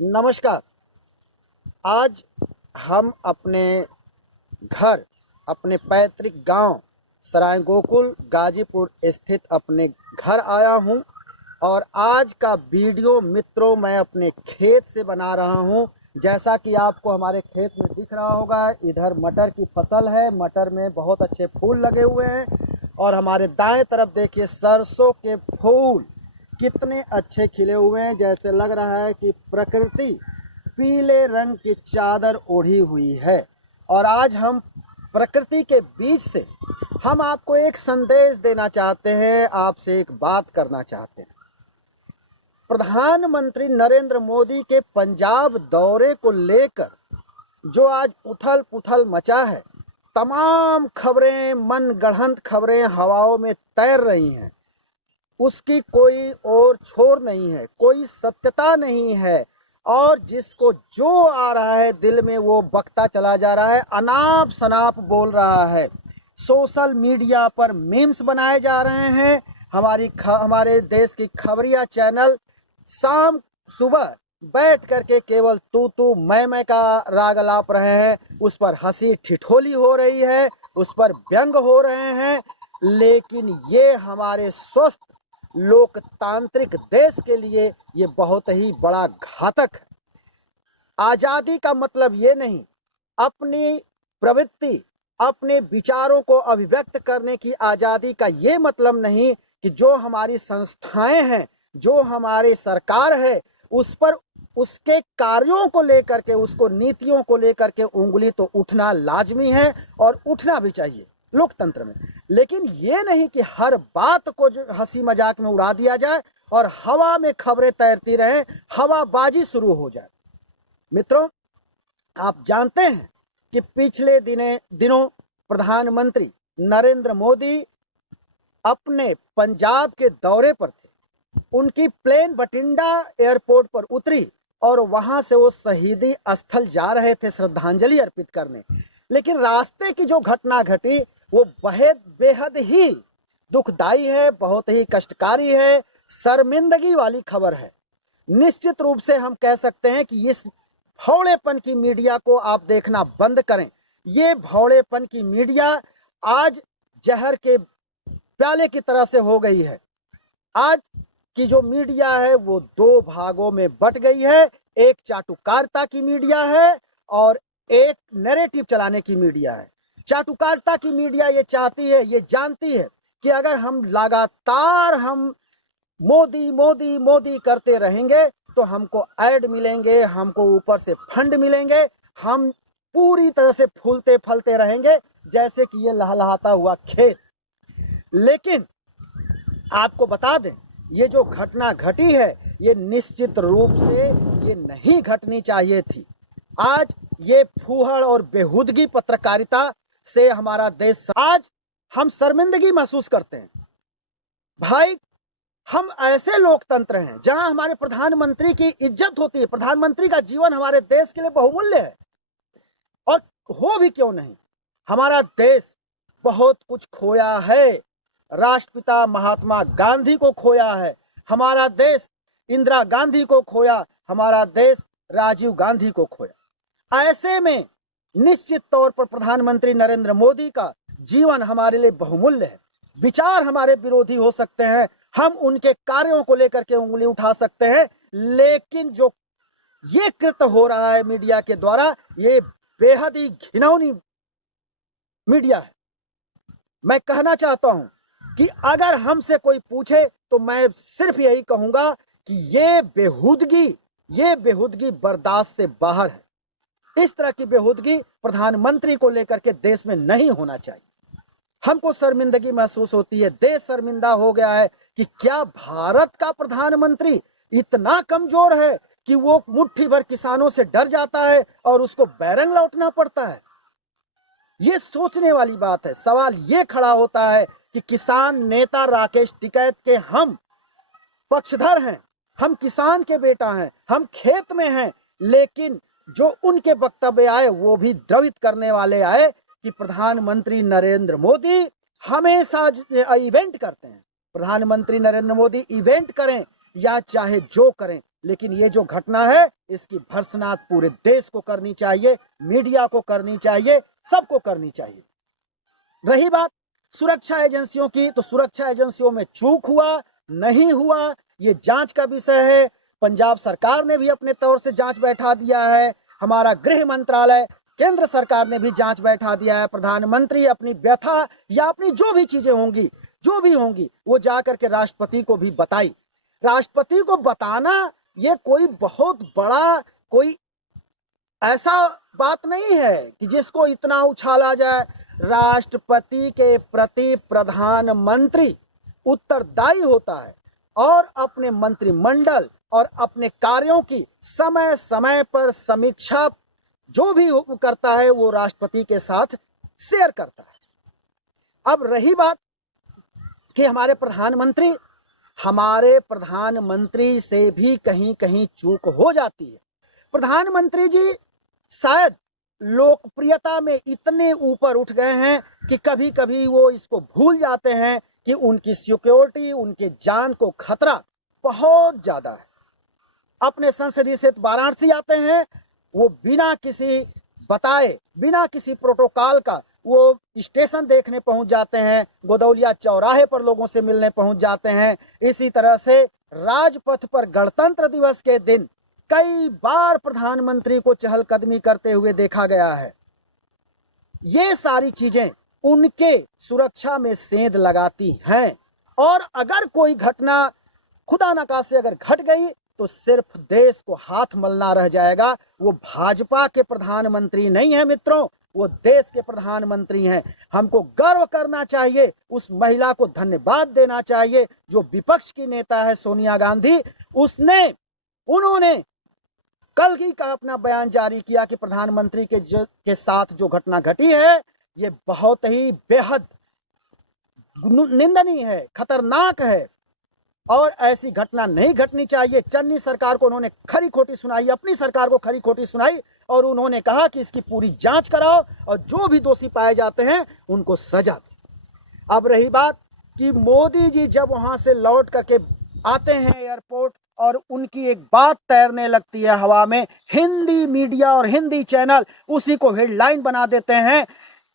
नमस्कार। आज हम अपने घर, अपने पैतृक गांव सराय गोकुल गाजीपुर स्थित अपने घर आया हूं और आज का वीडियो मित्रों मैं अपने खेत से बना रहा हूं। जैसा कि आपको हमारे खेत में दिख रहा होगा, इधर मटर की फसल है। मटर में बहुत अच्छे फूल लगे हुए हैं और हमारे दाएं तरफ देखिए सरसों के फूल कितने अच्छे खिले हुए हैं। जैसे लग रहा है कि प्रकृति पीले रंग की चादर ओढ़ी हुई है। और आज हम प्रकृति के बीच से हम आपको एक संदेश देना चाहते हैं, आपसे एक बात करना चाहते हैं। प्रधानमंत्री नरेंद्र मोदी के पंजाब दौरे को लेकर जो आज उथल पुथल मचा है, तमाम खबरें, मनगढ़ंत खबरें हवाओं में तैर रही हैं। उसकी कोई और छोर नहीं है, कोई सत्यता नहीं है और जिसको जो आ रहा है दिल में वो बकता चला जा रहा है, अनाप शनाप बोल रहा है। सोशल मीडिया पर मीम्स बनाए जा रहे हैं। हमारे देश की खबरिया चैनल शाम सुबह बैठ करके केवल तू तू मैं का राग अलाप रहे हैं। उस पर हंसी ठिठोली हो रही है, उस पर व्यंग हो रहे हैं। लेकिन ये हमारे स्वस्थ लोकतांत्रिक देश के लिए ये बहुत ही बड़ा घातक है। आजादी का मतलब ये नहीं, अपनी प्रवृत्ति, अपने विचारों को अभिव्यक्त करने की आजादी का ये मतलब नहीं कि जो हमारी संस्थाएं हैं, जो हमारी सरकार है, उस पर उसके कार्यों को लेकर के, उसको नीतियों को लेकर के उंगली तो उठना लाजमी है और उठना भी चाहिए लोकतंत्र में। लेकिन ये नहीं कि हर बात को जो हंसी मजाक में उड़ा दिया जाए और हवा में खबरें तैरती रहें, हवाबाजी शुरू हो जाए। मित्रों, आप जानते हैं कि पिछले दिनों प्रधानमंत्री नरेंद्र मोदी अपने पंजाब के दौरे पर थे। उनकी प्लेन बठिंडा एयरपोर्ट पर उतरी और वहां से वो शहीदी स्थल जा रहे थे श्रद्धांजलि अर्पित करने। लेकिन रास्ते की जो घटना घटी वो बेहद ही दुखदाई है, बहुत ही कष्टकारी है, शर्मिंदगी वाली खबर है। निश्चित रूप से हम कह सकते हैं कि इस भौड़ेपन की मीडिया को आप देखना बंद करें। ये भौड़ेपन की मीडिया आज जहर के प्याले की तरह से हो गई है। आज की जो मीडिया है वो दो भागों में बट गई है। एक चाटुकारिता की मीडिया है और एक नैरेटिव चलाने की मीडिया है। चाटुकारिता की मीडिया ये चाहती है, ये जानती है कि अगर हम लगातार मोदी मोदी मोदी करते रहेंगे तो हमको ऐड मिलेंगे, हमको ऊपर से फंड मिलेंगे, हम पूरी तरह से फूलते फलते रहेंगे जैसे कि ये लहलहाता हुआ खेत। लेकिन आपको बता दें, ये जो घटना घटी है ये निश्चित रूप से ये नहीं घटनी चाहिए थी। आज ये फूहड़ और बेहुदगी पत्रकारिता से हमारा देश, आज हम शर्मिंदगी महसूस करते हैं। भाई, हम ऐसे लोकतंत्र हैं जहां हमारे प्रधानमंत्री की इज्जत होती है। प्रधानमंत्री का जीवन हमारे देश के लिए बहुमूल्य है और हो भी क्यों नहीं। हमारा देश बहुत कुछ खोया है। राष्ट्रपिता महात्मा गांधी को खोया है, हमारा देश इंदिरा गांधी को खोया, हमारा देश राजीव गांधी को खोया। ऐसे में निश्चित तौर पर प्रधानमंत्री नरेंद्र मोदी का जीवन हमारे लिए बहुमूल्य है। विचार हमारे विरोधी हो सकते हैं, हम उनके कार्यों को लेकर के उंगली उठा सकते हैं, लेकिन जो ये कृत्य हो रहा है मीडिया के द्वारा, ये बेहद ही घिनौनी मीडिया है। मैं कहना चाहता हूं कि अगर हमसे कोई पूछे तो मैं सिर्फ यही कहूंगा कि ये बेहुदगी बर्दाश्त से बाहर है। इस तरह की बेहुदगी प्रधानमंत्री को लेकर के देश में नहीं होना चाहिए। हमको शर्मिंदगी महसूस होती है, देश शर्मिंदा हो गया है कि क्या भारत का प्रधानमंत्री इतना कमजोर है कि वो मुट्ठी भर किसानों से डर जाता है और उसको बैरंग लौटना पड़ता है। ये सोचने वाली बात है। सवाल ये खड़ा होता है कि किसान नेता राकेश टिकैत के हम पक्षधर हैं, हम किसान के बेटा हैं, हम खेत में हैं, लेकिन जो उनके वक्तव्य आए वो भी द्रवित करने वाले आए कि प्रधानमंत्री नरेंद्र मोदी हमेशा इवेंट करते हैं। प्रधानमंत्री नरेंद्र मोदी इवेंट करें या चाहे जो करें, लेकिन ये जो घटना है इसकी भर्त्सना पूरे देश को करनी चाहिए, मीडिया को करनी चाहिए, सबको करनी चाहिए। रही बात सुरक्षा एजेंसियों की, तो सुरक्षा एजेंसियों में चूक हुआ नहीं हुआ ये जांच का विषय है। पंजाब सरकार ने भी अपने तौर से जांच बैठा दिया है, हमारा गृह मंत्रालय, केंद्र सरकार ने भी जांच बैठा दिया है। प्रधानमंत्री अपनी व्यथा या अपनी जो भी चीजें होंगी, जो भी होंगी, वो जाकर के राष्ट्रपति को भी बताई। राष्ट्रपति को बताना ये कोई बहुत बड़ा कोई ऐसा बात नहीं है कि जिसको इतना उछाला जाए। राष्ट्रपति के प्रति प्रधानमंत्री उत्तरदायी होता है और अपने मंत्रिमंडल और अपने कार्यों की समय समय पर समीक्षा जो भी करता है वो राष्ट्रपति के साथ शेयर करता है। अब रही बात कि हमारे प्रधानमंत्री से भी कहीं कहीं चूक हो जाती है। प्रधानमंत्री जी शायद लोकप्रियता में इतने ऊपर उठ गए हैं कि कभी कभी वो इसको भूल जाते हैं कि उनकी सिक्योरिटी, उनके जान को खतरा बहुत ज्यादा है। अपने संसदीय क्षेत्र वाराणसी आते हैं, वो बिना किसी बताए, बिना किसी प्रोटोकॉल का वो स्टेशन देखने पहुंच जाते हैं, गोदौलिया चौराहे पर लोगों से मिलने पहुंच जाते हैं। इसी तरह से राजपथ पर गणतंत्र दिवस के दिन कई बार प्रधानमंत्री को चहलकदमी करते हुए देखा गया है। ये सारी चीजें उनके सुरक्षा में सेंध लगाती हैं और अगर कोई घटना खुदा न खास्ते अगर घट गई तो सिर्फ देश को हाथ मलना रह जाएगा। वो भाजपा के प्रधानमंत्री नहीं है मित्रों, वो देश के प्रधानमंत्री हैं। हमको गर्व करना चाहिए, उस महिला को धन्यवाद देना चाहिए जो विपक्ष की नेता है सोनिया गांधी। उन्होंने कल ही का अपना बयान जारी किया कि प्रधानमंत्री के साथ जो घटना घटी है ये बहुत ही बेहद निंदनीय है, खतरनाक है और ऐसी घटना नहीं घटनी चाहिए। चन्नी सरकार को उन्होंने खरी खोटी सुनाई, अपनी सरकार को खरी खोटी सुनाई और उन्होंने कहा कि इसकी पूरी जांच कराओ और जो भी दोषी पाए जाते हैं उनको सजा दो। अब रही बात कि मोदी जी जब वहां से लौट करके आते हैं एयरपोर्ट और उनकी एक बात तैरने लगती है हवा में, हिंदी मीडिया और हिंदी चैनल उसी को हेडलाइन बना देते हैं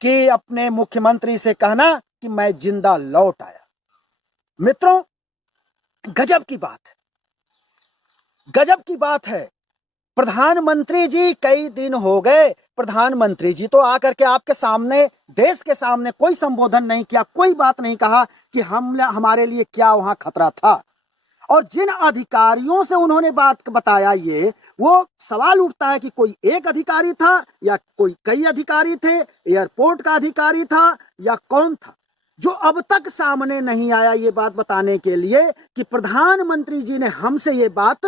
कि अपने मुख्यमंत्री से कहना कि मैं जिंदा लौट आया। मित्रों, गजब की बात है, गजब की बात है। प्रधानमंत्री जी कई दिन हो गए, प्रधानमंत्री जी तो आकर के आपके सामने, देश के सामने कोई संबोधन नहीं किया, कोई बात नहीं कहा कि हमारे लिए क्या वहां खतरा था। और जिन अधिकारियों से उन्होंने बात बताया, ये वो सवाल उठता है कि कोई एक अधिकारी था या कोई कई अधिकारी थे, एयरपोर्ट का अधिकारी था या कौन था, जो अब तक सामने नहीं आया ये बात बताने के लिए कि प्रधानमंत्री जी ने हमसे ये बात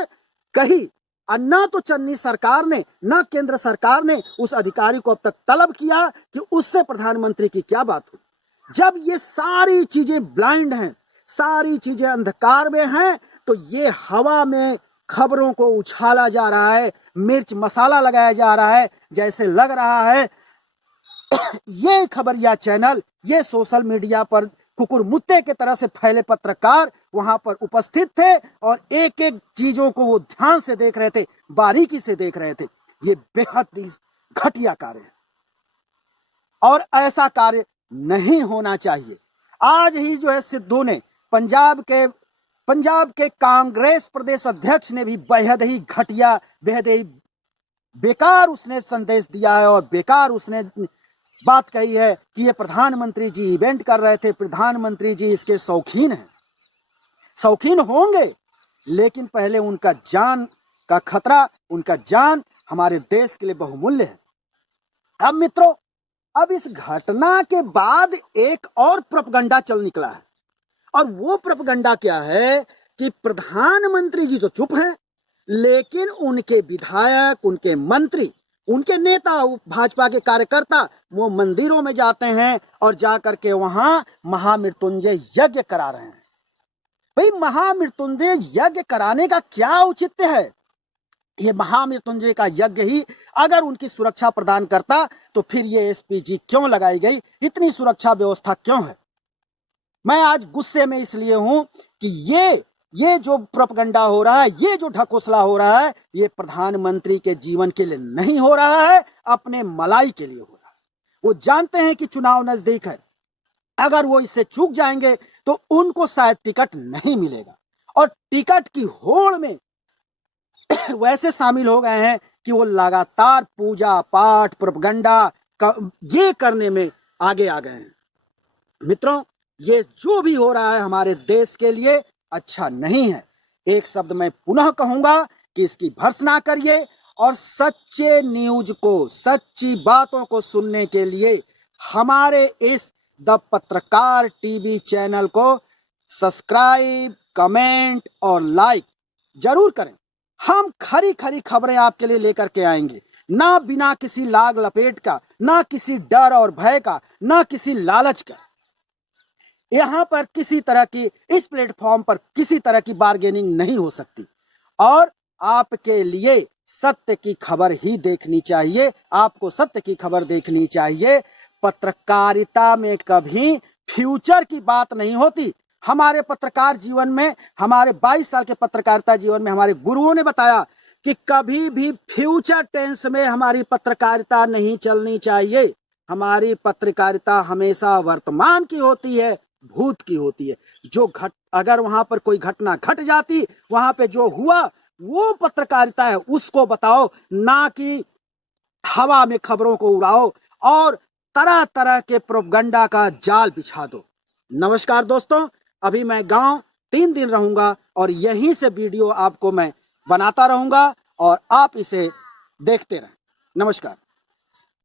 कही। और न तो चन्नी सरकार ने न केंद्र सरकार ने उस अधिकारी को अब तक तलब किया कि उससे प्रधानमंत्री की क्या बात हुई। जब ये सारी चीजें ब्लाइंड हैं, सारी चीजें अंधकार में हैं, तो ये हवा में खबरों को उछाला जा रहा है, मिर्च मसाला लगाया जा रहा है, जैसे लग रहा है ये खबरिया चैनल, ये सोशल मीडिया पर कुकुरमुत्ते के तरह से फैले पत्रकार वहां पर उपस्थित थे और एक एक चीजों को वो ध्यान से देख रहे थे, बारीकी से देख रहे थे। ये बेहद घटिया कार्य है और ऐसा कार्य नहीं होना चाहिए। आज ही जो है सिद्धू ने, पंजाब के कांग्रेस प्रदेश अध्यक्ष ने भी बेहद ही घटिया, बेहद ही बेकार उसने संदेश दिया है और बेकार उसने बात कही है कि ये प्रधानमंत्री जी इवेंट कर रहे थे, प्रधानमंत्री जी इसके शौकीन हैं। शौकीन होंगे, लेकिन पहले उनका जान का खतरा, उनका जान हमारे देश के लिए बहुमूल्य है। अब मित्रों, अब इस घटना के बाद एक और प्रोपगंडा चल निकला है और वो प्रोपगंडा क्या है कि प्रधानमंत्री जी तो चुप हैं, लेकिन उनके विधायक, उनके मंत्री, उनके नेता, भाजपा के कार्यकर्ता वो मंदिरों में जाते हैं और जाकर के वहां महामृत्युंजय यज्ञ करा रहे हैं। भाई, महामृत्युंजय यज्ञ कराने का क्या औचित्य है? ये महामृत्युंजय का यज्ञ ही अगर उनकी सुरक्षा प्रदान करता तो फिर ये एसपीजी क्यों लगाई गई, इतनी सुरक्षा व्यवस्था क्यों है? मैं आज गुस्से में इसलिए हूं कि ये जो प्रोपगंडा हो रहा है, ये जो ढकोसला हो रहा है, ये प्रधानमंत्री के जीवन के लिए नहीं हो रहा है, अपने मलाई के लिए हो रहा है। वो जानते हैं कि चुनाव नजदीक है, अगर वो इससे चूक जाएंगे तो उनको शायद टिकट नहीं मिलेगा, और टिकट की होड़ में वैसे शामिल हो गए हैं कि वो लगातार पूजा पाठ प्रोपगंडा ये करने में आगे आ गए हैं। मित्रों, ये जो भी हो रहा है हमारे देश के लिए अच्छा नहीं है। एक शब्द मैं पुनः कहूंगा कि इसकी भर्त्सना करिए, और सच्चे न्यूज को, सच्ची बातों को सुनने के लिए हमारे इस द पत्रकार टीवी चैनल को सब्सक्राइब, कमेंट और लाइक जरूर करें। हम खरी खरी खबरें आपके लिए लेकर के आएंगे, ना बिना किसी लाग लपेट का, ना किसी डर और भय का, ना किसी लालच का। यहां पर किसी तरह की, इस प्लेटफॉर्म पर किसी तरह की बार्गेनिंग नहीं हो सकती, और आपके लिए सत्य की खबर ही देखनी चाहिए। आपको सत्य की खबर देखनी चाहिए। पत्रकारिता में कभी फ्यूचर की बात नहीं होती। हमारे पत्रकार जीवन में, हमारे 22 साल के पत्रकारिता जीवन में हमारे गुरुओं ने बताया कि कभी भी फ्यूचर टेंस में हमारी पत्रकारिता नहीं चलनी चाहिए। हमारी पत्रकारिता हमेशा वर्तमान की होती है, भूत की होती है। जो अगर वहां पर कोई घटना घट जाती, वहां पे जो हुआ वो पत्रकारिता है, उसको बताओ, ना कि हवा में खबरों को उड़ाओ और तरह तरह के प्रोपगंडा का जाल बिछा दो। नमस्कार दोस्तों, अभी मैं गांव 3 दिन रहूंगा और यहीं से वीडियो आपको मैं बनाता रहूंगा और आप इसे देखते रहें। नमस्कार।